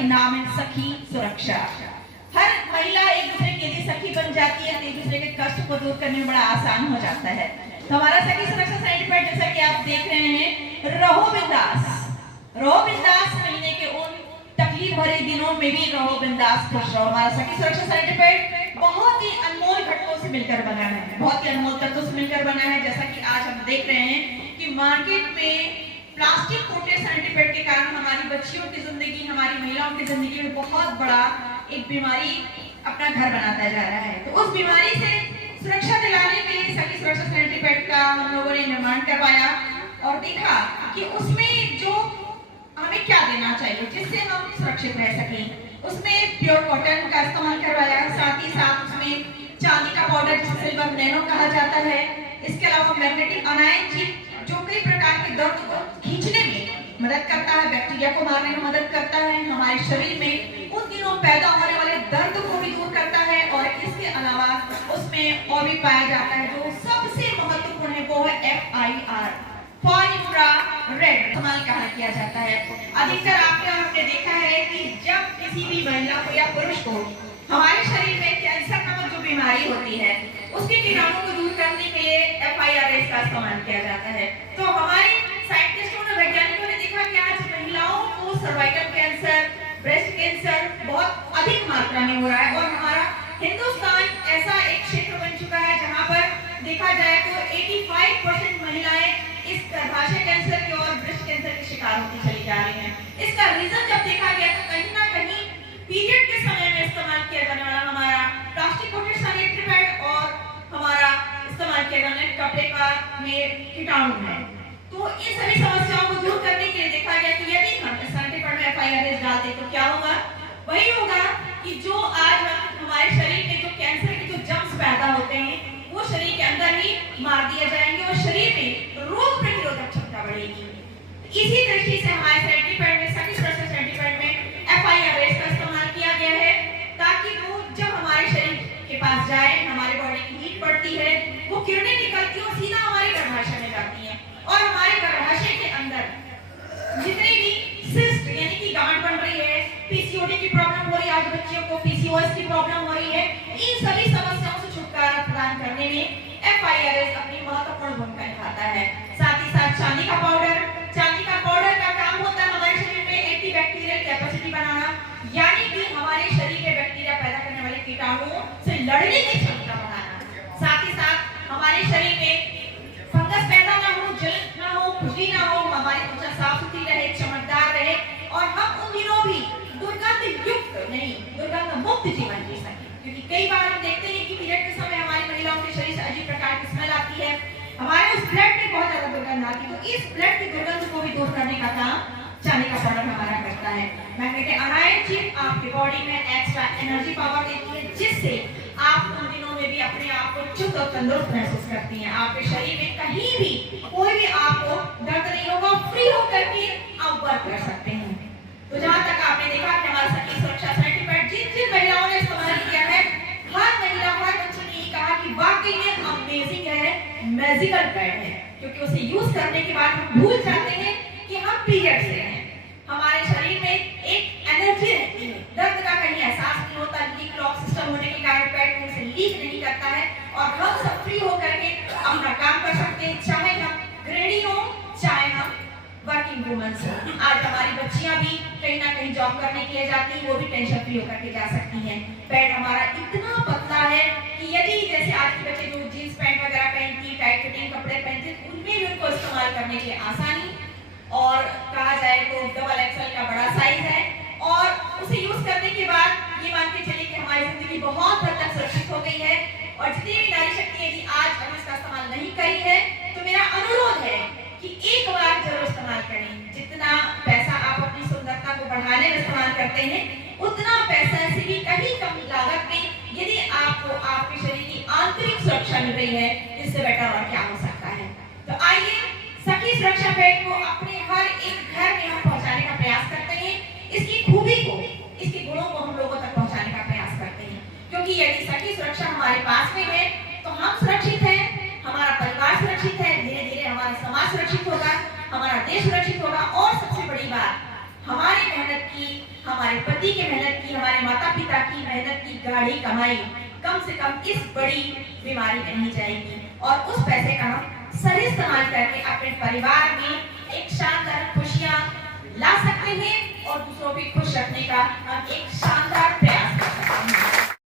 कि नाम है सखी सुरक्षा। हर महिला एक दूसरे के लिए सखी बन जाती है, एक दूसरे के कष्ट को दूर करने में बड़ा आसान हो जाता है। तो हमारा सखी सुरक्षा सर्टिफिकेट जैसा कि आप देख रहे हैं, रहो बिंदास, रहो बिंदास, महीने के उन तकलीफ भरे दिनों में भी रहो बिंदास, खुश रहो। हमारा सखी सुरक्षा सर्टिफिकेट बहुत ही अनमोल घटकों से मिलकर बना है, बहुत ही अनमोल तत्वों से मिलकर बना है। जैसा कि आज हम देख रहे हैं कि मार्केट में प्लास्टिक कोटेड सर्टिफिकेट के कारण हमारी बच्चियों की जिंदगी, हमारी महिलाओं की जिंदगी में बहुत बड़ा एक बीमारी अपना घर बनाता जा रहा है। तो उस बीमारी से सुरक्षा दिलाने के लिए सखी सुरक्षा सर्टिफिकेट का हम लोगों ने निर्माण करवाया और देखा कि उसमें जो हमें क्या देना चाहिए जिससे हम सुरक्षित रह सकें। उसमें प्योर कॉटन का इस्तेमाल करवाया, साथ ही साथ उसमें चांदी का पाउडर जिसे सिल्वर नैनो कहा जाता है। इसके अलावा मैग्नेटिक अनायन चिप जो कई प्रकार के दर्द को खींचने में मदद करता है, बैक्टीरिया को मारने में मदद करता है, हमारे शरीर में उन दिनों पैदा होने वाले दर्द को भी दूर करता है। और इसके अलावा उसमें और भी पाया जाता है जो सबसे महत्वपूर्ण है, वो है FIR, फॉर इंफ्रारेड इस्तेमाल कहा किया जाता है। अधिकतर आपने और हमने देखा है कि जब किसी भी महिला को या पुरुष को हमारे शरीर में कैंसर नामक जो बीमारी होती है उसके कीटाणु को दूर करने के लिए FIRS का इस्तेमाल किया जाता है। तो हमारे साइंटिस्टों ने, वैज्ञानिकों ने देखा कि आज महिलाओं को सर्वाइकल कैंसर, ब्रेस्ट कैंसर बहुत अधिक मात्रा में हो रहा है। और हमारा हिंदुस्तान ऐसा एक क्षेत्र बन चुका है जहां पर देखा जाए तो 85% महिलाएं इस गर्भाशय कैंसर की और ब्रेस्ट कैंसर के शिकार होती चली जा रही हैं। इसका रीजन जब देखा गया तो कहीं ना कहीं पीरियड के समय में इस्तेमाल किया जाने वाला हमारा प्लास्टिक कोटेड सैनिटरी पैड और हमारा इस्तेमाल किया जाने कपड़े का में कीटाणु है। तो इन सभी समस्याओं को दूर करने के लिए देखा गया कि यदि हम सैनिटरी पैड में FIRS डालते तो क्या होगा, वही होगा कि जो आज हमारे शरीर में जो कैंसर के जो जर्म्स पैदा होते हैं वो शरीर के अंदर ही मार दिए जाएंगे और शरीर में रोग प्रतिरोधक क्षमता बढ़ेगी। इसी दृष्टि से हमारे सैनिटरी पैड में, सखी सुरक्षा सैनिटरी पैड में FIRS का इस्तेमाल किया गया है ताकि वो जब हमारे शरीर के पास जाए, हमारे बॉडी की हीट बढ़ती है, वो किरणें निकलती हैं सीधा हमारे गर्भाशय में जाती हैं और हमारे गर्भाशय के अंदर जितनी भी सिस्ट यानी कि गांठ बन रही है, PCOD की प्रॉब्लम हो रही है, आज बच्चियों को PCOS की प्रॉब्लम हो रही है, इन सभी समस्याओं से छुटकारा प्रदान करने में FIRS अपनी महत्वपूर्ण भूमिका निभाता है। साथ ही साथ चांदी का पाउडर, चांदी का पाउडर का काम होता है हमारे शरीर में एंटीबैक्टीरियल कैपेसिटी बनाना, यानी कि हमारे शरीर में बैक्टीरिया पैदा करने वाले कीटाणुओं से लड़ने की क्षमता बढ़ाना। साथ ही साथ हमारे शरीर में फंगस पैदा ना हो, जलन ना हो, खुजली ना हो, हमारी त्वचा साफ सुथरी रहे, चमकदार रहे और हम उन दिनों भी दुर्गंध युक्त नहीं, दुर्गंध मुक्त जीवन जी सकें। क्योंकि कई बार हम देखते हैं कि पीरियड के समय हमारी महिलाओं के शरीर से अजीब प्रकार की स्मेल आती है, हमारे उस ब्लड में बहुत ज्यादा दुर्गंध आती है। तो इस ब्लड की दुर्गंध को भी दूर करने का काम चांदी का पाउडर हमारा करता है। मैग्नेटिक अनायन चिप आपके बॉडी में एक्स्ट्रा एनर्जी पावर देती है जिससे आप उन दिनों में भी अपने आप को चुस्त और तंदुरुस्त महसूस करती हैं। आपके शरीर में कहीं भी कोई भी आपको दर्द नहीं होगा, फ्री होकर के आप वर्क कर सकते हैं। तो जहां तक आपने देखा कि हमारा सखी सुरक्षा सर्टिफिकेट जिन जिन महिलाओं ने इस्तेमाल किया है, हर महिला, हर बच्ची ने ये कहा कि वाकई में अमेजिंग है, मैजिकल पैड है, क्योंकि उसे यूज करने के बाद हम भूल जाते हैं कि हम पीरियड से हैं। हमारे शरीर में एक एनर्जी रहती है, दर्द का कहीं एहसास नहीं होता, लीक लॉक सिस्टम होने के कारण पैड में से लीक नहीं करता है और हम सब फ्री होकर के अपना काम कर सकते हैं, चाहे हम गृहिणी हो, चाहे हम वर्किंग वुमेन्स हो। आज हमारी बच्चियां भी कहीं ना कहीं जॉब करने के लिए जाती हैं, वो भी टेंशन फ्री होकर के जा सकती हैं। पैड हमारा इतना पतला है कि यदि जैसे आज के बच्चे जो जींस पैंट वगैरह पहनती, टाइट फिटिंग कपड़े पहनते, उनमें भी उनको इस्तेमाल करने के लिए आसानी और कहा जाए तो XXL का बड़ा साइज है और उसे यूज करने के बाद ये मान के चलिए कि हमारी जिंदगी बहुत हद तक सुरक्षित हो गई है। और जितनी भी नारी शक्ति यदि आज हम इसका इस्तेमाल नहीं करी है तो मेरा अनुरोध है कि एक बार जरूर इस्तेमाल करें। जितना पैसा आप अपनी सुंदरता को बढ़ाने में इस्तेमाल करते हैं, उतना पैसा से भी कहीं कम लागत में यदि आपको आपके शरीर की आंतरिक सुरक्षा मिल रही है, इससे बेटर और क्या हो सकता है। तो आइए सखी सुरक्षा पैड को अपने हर एक घर में हम पहुंचाने का प्रयास करते हैं, इसकी खूबी को, इसके गुणों को हम लोगों तक पहुंचाने का प्रयास करते हैं। क्योंकि यदि सखी सुरक्षा हमारे पास में है तो हम सुरक्षित हैं, हमारा परिवार सुरक्षित है, धीरे धीरे हमारा समाज सुरक्षित होगा, हमारा देश सुरक्षित होगा और सबसे बड़ी बात हमारी मेहनत की, हमारे पति की मेहनत की, हमारे माता पिता की मेहनत की गाड़ी कमाई कम से कम इस बड़ी बीमारी में नहीं जाएगी, और उस पैसे का हम सही इस्तेमाल करके अपने परिवार में एक शानदार खुशियां ला सकते हैं और दूसरों को खुश रखने का हम एक